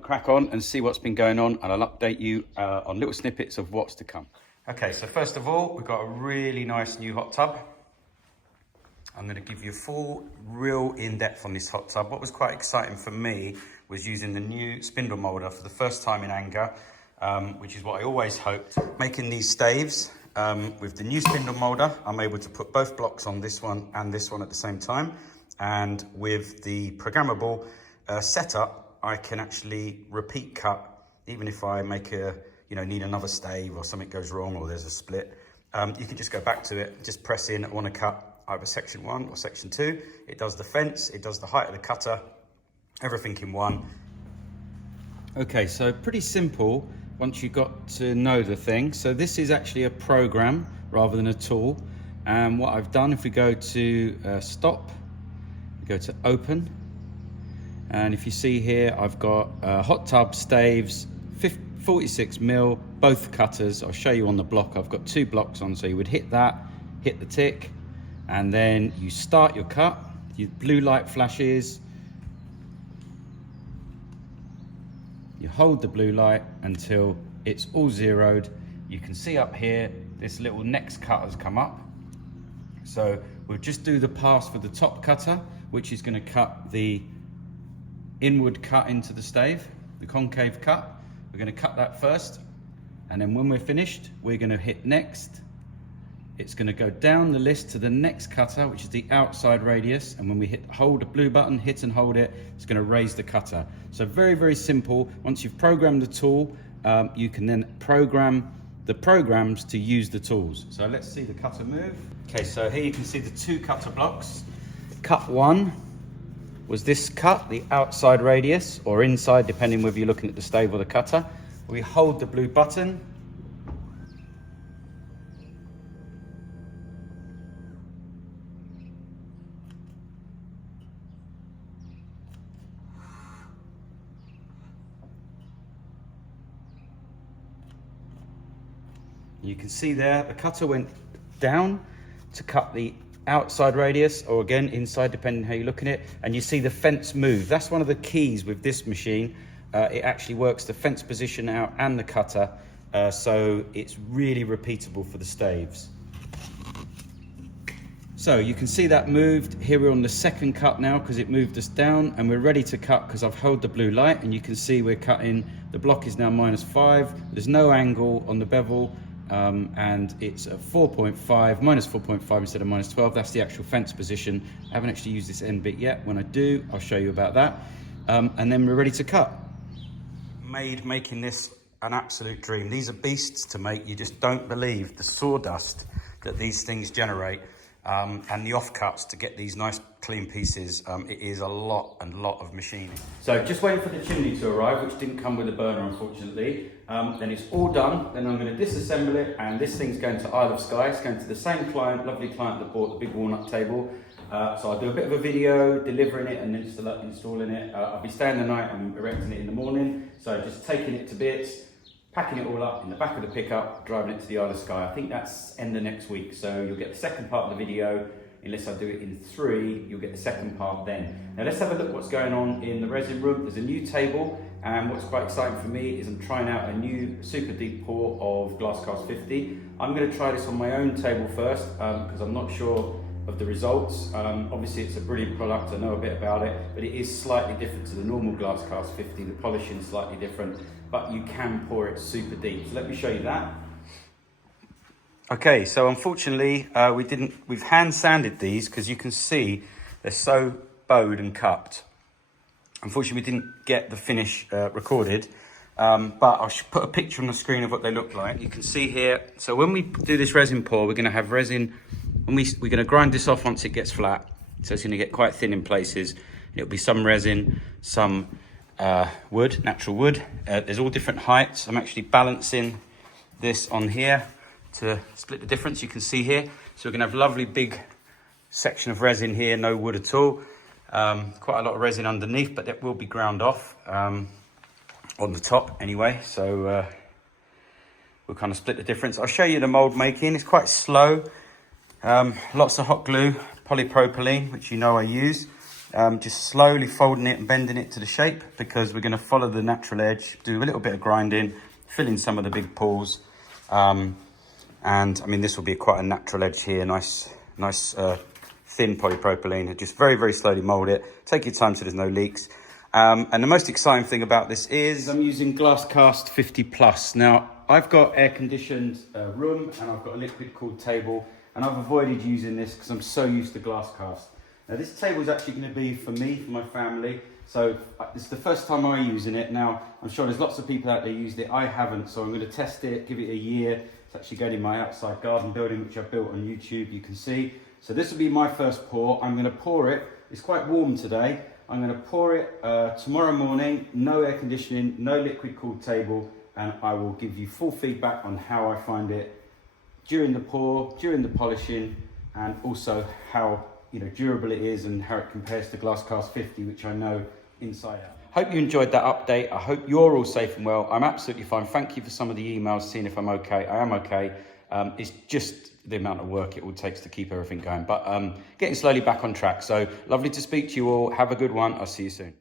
crack on and see what's been going on, and I'll update you on little snippets of what's to come. Okay, so first of all, we've got a really nice new hot tub. I'm going to give you a full, real in-depth on this hot tub. What was quite exciting for me was using the new spindle moulder for the first time in anger, which is what I always hoped. Making these staves with the new spindle moulder, I'm able to put both blocks on this one and this one at the same time. And with the programmable setup, I can actually repeat cut, even if I make need another stave or something goes wrong or there's a split. You can just go back to it, just press in, I want to cut either section 1 or section 2. It does the fence, it does the height of the cutter, everything in one. Okay, so pretty simple once you got to know the thing. So this is actually a program rather than a tool. And what I've done, if we go to stop, we go to open. And if you see here, I've got hot tub staves, 46 mil, both cutters. I'll show you on the block. I've got 2 blocks on, so you would hit that, hit the tick, and then you start your cut. Your blue light flashes. You hold the blue light until it's all zeroed. You can see up here, this little next cut has come up. So we'll just do the pass for the top cutter, which is going to cut the inward cut into the stave, the concave cut. We're going to cut that first, and then when we're finished, we're going to hit next. It's going to go down the list to the next cutter, which is the outside radius, and when we hold the blue button, hit and hold it, it's going to raise the cutter. So very, very simple. Once you've programmed the tool, you can then program the programs to use the tools. So let's see the cutter move. Okay, so here you can see the 2 cutter blocks. Cut 1 was this cut, the outside radius, or inside, depending whether you're looking at the stave or the cutter. We hold the blue button. You can see there, the cutter went down to cut the outside radius, or again, inside, depending how you look at it, and you see the fence move. That's one of the keys with this machine. It actually works the fence position out and the cutter, so it's really repeatable for the staves. So you can see that moved. Here we're on the second cut now because it moved us down, and we're ready to cut because I've held the blue light, and you can see we're cutting. The block is now -5. There's no angle on the bevel. And it's a 4.5, -4.5 instead of -12. That's the actual fence position. I haven't actually used this end bit yet. When I do, I'll show you about that. And then we're ready to cut. Making this an absolute dream. These are beasts to make. You just don't believe the sawdust that these things generate, and the offcuts to get these nice clean pieces. It is a lot of machining. So just waiting for the chimney to arrive, which didn't come with a burner, unfortunately. Then it's all done. Then I'm going to disassemble it, and this thing's going to Isle of Skye. It's going to the same client, lovely client that bought the big walnut table. So I'll do a bit of a video delivering it and installing it. I'll be staying the night and erecting it in the morning. So just taking it to bits, packing it all up in the back of the pickup, driving it to the Isle of Skye. I think that's end of next week. So you'll get the second part of the video. Unless I do it in 3, you'll get the second part then. Now let's have a look what's going on in the resin room. There's a new table, and what's quite exciting for me is I'm trying out a new super deep pour of Glasscast 50. I'm going to try this on my own table first because I'm not sure of the results. Obviously it's a brilliant product, I know a bit about it, but it is slightly different to the normal Glasscast 50. The polishing is slightly different, but you can pour it super deep. So let me show you that. Okay, so unfortunately we've hand sanded these because you can see they're so bowed and cupped. Unfortunately we didn't get the finish recorded, but I'll put a picture on the screen of what they look like. You can see here, so when we do this resin pour, we're going to have resin, we're going to grind this off once it gets flat, so it's going to get quite thin in places. It'll be some resin, some wood, natural wood. There's all different heights. I'm actually balancing this on here to split the difference. You can see here, so we're going to have a lovely big section of resin here, no wood at all. Quite a lot of resin underneath, but that will be ground off on the top anyway, so we'll kind of split the difference. I'll show you the mold making. It's quite slow. Lots of hot glue, polypropylene, which you know I use. just slowly folding it and bending it to the shape, because we're going to follow the natural edge, do a little bit of grinding, fill in some of the big pores. And I mean, this will be quite a natural edge here, nice thin polypropylene. Just very, very slowly mold it. Take your time so there's no leaks. And the most exciting thing about this is I'm using Glass Cast 50 Plus. Now, I've got air-conditioned room and I've got a liquid cooled table, and I've avoided using this because I'm so used to Glass Cast. Now, this table is actually going to be for me, for my family. So it's the first time I'm using it. Now, I'm sure there's lots of people out there used it. I haven't, so I'm going to test it, give it a year. It's actually going in my outside garden building, which I built on YouTube, you can see. So this will be my first pour. I'm going to pour it. It's quite warm today. I'm going to pour it tomorrow morning, no air conditioning, no liquid cooled table, and I will give you full feedback on how I find it during the pour, during the polishing, and also how durable it is and how it compares to Glass Cast 50, which I know inside out. Hope you enjoyed that update. I hope you're all safe and well. I'm absolutely fine. Thank you for some of the emails, seeing if I'm okay. I am okay. It's just the amount of work it all takes to keep everything going, but getting slowly back on track. So lovely to speak to you all. Have a good one. I'll see you soon.